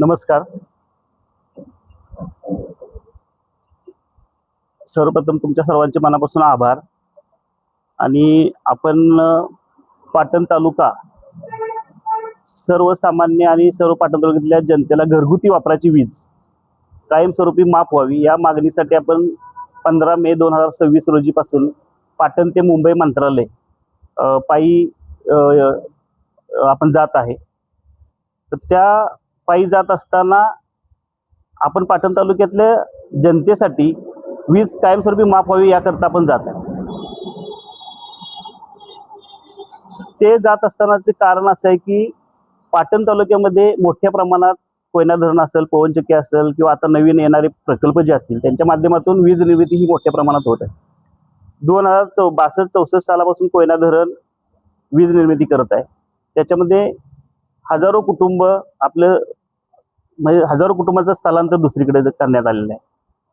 नमस्कार. सर्वप्रथम तुमच्या सर्वांचे मनापासून आभार. आणि आपण पाटण तालुका सर्वसामान्य आणि सर्व पाटण तालुक्यातल्या जनतेला घरगुती वापराची वीज कायमस्वरूपी माफ व्हावी या मागणीसाठी आपण 15 मे 2026 रोजीपासून पाटण ते मुंबई मंत्रालय पायी आपण जात आहे. तर त्या पायी जात असताना आपण पाटण तालुक्यातल्या जनतेसाठी वीज कायमस्वरूपी माफ व्हावी याकरता आपण जात आहे. ते जात असतानाचे कारण असं आहे की पाटण तालुक्यामध्ये मोठ्या प्रमाणात कोयना धरण असेल, पवनचक्की असेल किंवा आता नवीन येणारे प्रकल्प जे असतील त्यांच्या माध्यमातून वीज निर्मिती ही मोठ्या प्रमाणात होत आहे. 2062-64 सालापासून कोयना धरण वीज निर्मिती करत आहे. त्याच्यामध्ये हजारो कुटुंब म्हणजे हजारो कुटुंबाचं स्थलांतर दुसरीकडे करण्यात आलेलं आहे.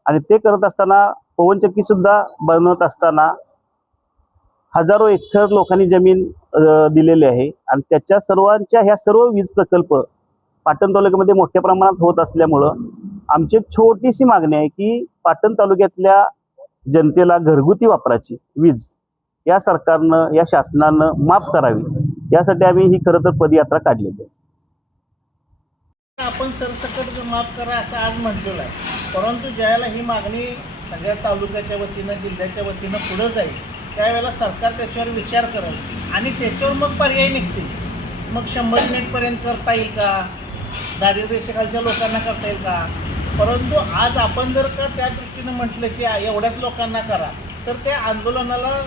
आणि ते करत असताना पवनचक्की सुद्धा बनवत असताना हजारो एकर लोकांनी जमीन दिलेली आहे. आणि त्याच्या ह्या सर्व वीज प्रकल्प पाटण तालुक्यामध्ये मोठ्या प्रमाणात होत असल्यामुळं आमची एक छोटीशी मागणी आहे की पाटण तालुक्यातल्या जनतेला घरगुती वापराची वीज या सरकारनं, या शासनानं माफ करावी. यासाठी आम्ही ही खरं तर पदयात्रा काढलेली आहे. आपण सरसकट माफ करा असं आज म्हटलेलं आहे. परंतु ज्यावेळेला ही मागणी सगळ्या तालुक्याच्या वतीनं, जिल्ह्याच्या वतीनं पुढं जाईल त्यावेळेला सरकार त्याच्यावर विचार करेल आणि त्याच्यावर मग पर्याय निघतील. मग 100 युनिटपर्यंत करता येईल का, दारिद्र्य रेषेखालच्या लोकांना करता येईल का. परंतु आज आपण जर का त्या दृष्टीनं म्हटलं की एवढ्याच लोकांना करा तर त्या आंदोलनाला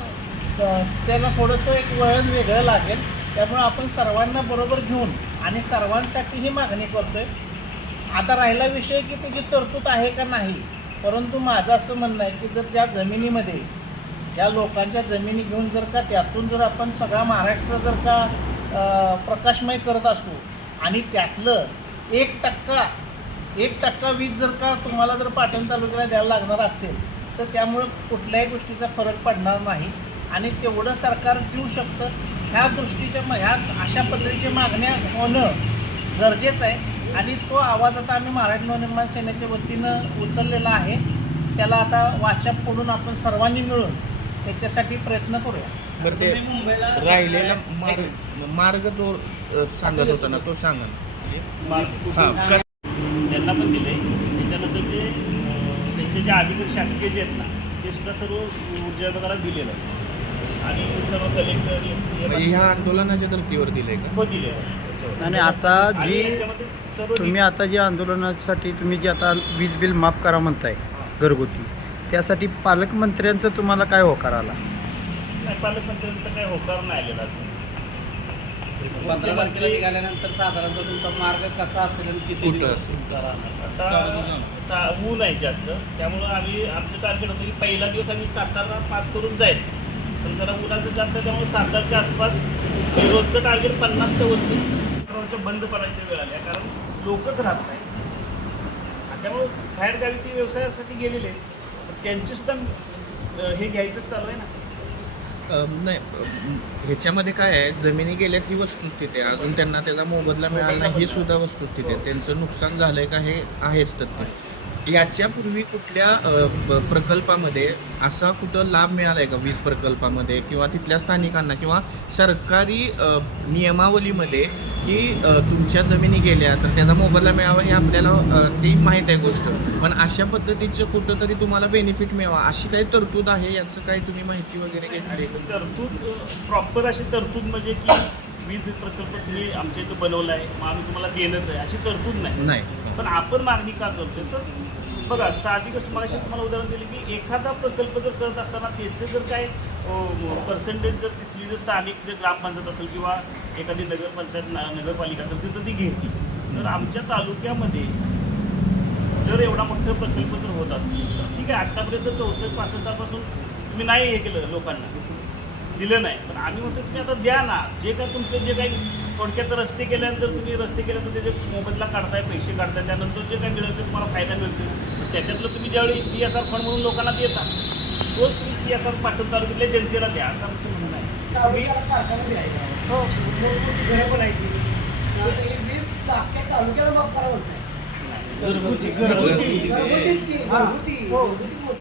त्याला थोडंसं एक वळण वेगळं लागेल. त्यामुळे आपण सर्वांना बरोबर घेऊन आणि सर्वांसाठी ही मागणी करतोय. आता राहिला विषय की त्याची तरतूद आहे का नाही. परंतु माझं असं म्हणणं आहे की जर ज्या जमिनीमध्ये ज्या लोकांच्या जमिनी घेऊन जर का त्यातून जर आपण सगळा महाराष्ट्र जर का प्रकाशमय करत असू आणि त्यातलं 1% वीज जर का तुम्हाला जर पाटण तालुक्याला द्यायला लागणार असेल तर त्यामुळं कुठल्याही गोष्टीचा फरक पडणार नाही आणि तेवढं सरकार देऊ शकतं. ह्या दृष्टीच्या ह्या अशा पद्धतीच्या मागण्या होणं गरजेचं आहे. आणि तो आवाज आता आम्ही महाराष्ट्र नवनिर्माण सेनेच्या वतीनं उचललेला आहे. त्याला आता वाचा फोडून आपण सर्वांनी मिळून त्याच्यासाठी प्रयत्न करूया. बरं, ते राहिलेला मार्ग तो सांगत होता ना, तो सांगा. त्यांना पण दिले. त्याच्यानंतर त्यांचे जे अधिकारी शासकीय जे आहेत ना ते सुद्धा सर्व ऊर्जा विभागाला दिलेलं आहे. आणि सर्व कलेक्टर ह्या आंदोलनाच्या धर्तीवर दिलंय का? हो, दिले. आणि आता तुम्ही आता जे आंदोलनासाठी तुम्ही जे आता वीज बिल माफ करा म्हणताय घरगुती, त्यासाठी पालकमंत्र्यांचं तुम्हाला काय होकार आला? पालकमंत्र्यांचा काही होकार नाही आलेला अजून. 15 तारखेला निघाल्यानंतर साधारणतः तुमचा मार्ग कसा असेल आणि किती कुठं असेल? आता ऊन आहे जास्त, त्यामुळं आमचं टार्गेट होतं की पहिला दिवस आम्ही सातारा पास करून जाईल. पण जरा उन्हाचं जास्त आहे त्यामुळे सातारच्या आसपास रोजचं टार्गेट 50च्या वरती बंद करायच्या वेळ आल्या. कारण लोकच राहत नाही. त्यामुळे बाहेरगावी ते व्यवसायासाठी गेलेले त्यांचीसुद्धा हे घ्यायचंच चालू आहे ना. नाही, ह्याच्यामध्ये काय आहे, जमिनी गेल्यात ही वस्तुस्थिती आहे. अजून त्यांना त्याचा मोबदला मिळाला नाही ही सुद्धा वस्तुस्थिती आहे. त्यांचं नुकसान झालंय का हे आहेच तथ्य. याच्यापूर्वी कुठल्या प्रकल्पामध्ये असा कुठं लाभ मिळाला आहे का वीज प्रकल्पामध्ये किंवा तिथल्या स्थानिकांना किंवा सरकारी नियमावलीमध्ये की तुमच्या जमिनी गेल्या तर त्याचा मोबदला मिळावा हे आपल्याला ती माहीत आहे गोष्ट, पण अशा पद्धतीचं कुठंतरी तुम्हाला बेनिफिट मिळावा अशी काही तरतूद आहे? याचं काही तुम्ही माहिती वगैरे घेतली? तरतूद प्रॉपर अशी तरतूद म्हणजे की वीज प्रकल्प तुम्ही आमच्या इथं बनवला आहे मग आम्ही तुम्हाला देणंच आहे अशी तरतूद नाही. पण आपण मागणी का करतोय तर बघा, साधी गोष्ट मला तुम्हाला उदाहरण दिलं की एखादा प्रकल्प जर करत असताना त्याचे जर काय पर्सेंटेज जर तिथली जर स्थानिक जे ग्रामपंचायत असेल किंवा एखादी नगरपालिका असेल तिथं ती घेतली. तर आमच्या तालुक्यामध्ये जर एवढा मोठा प्रकल्प जर होत असतील तर ठीक आहे, आत्तापर्यंत 64-65 सालापासून तुम्ही नाही हे केलं, लोकांना दिलं नाही. पण आम्ही म्हणतो तुम्ही आता द्या ना. जे काय तुमचं जे काही थोडक्यात रस्ते केल्यानंतर तुम्ही रस्ते केल्यानंतर त्याचे मोबदला काढताय, पैसे काढताय, त्यानंतर जे काही मिळेल ते तुम्हाला फायदा मिळतो. त्याच्यातलं तुम्ही ज्यावेळी CSR फंड म्हणून लोकांना देता तोच तुम्ही CSR पाटण तालुक्यातल्या जनतेला द्या असं आमचं म्हणणं आहे. तालुक्याला माफ करा म्हणताय. घरगुती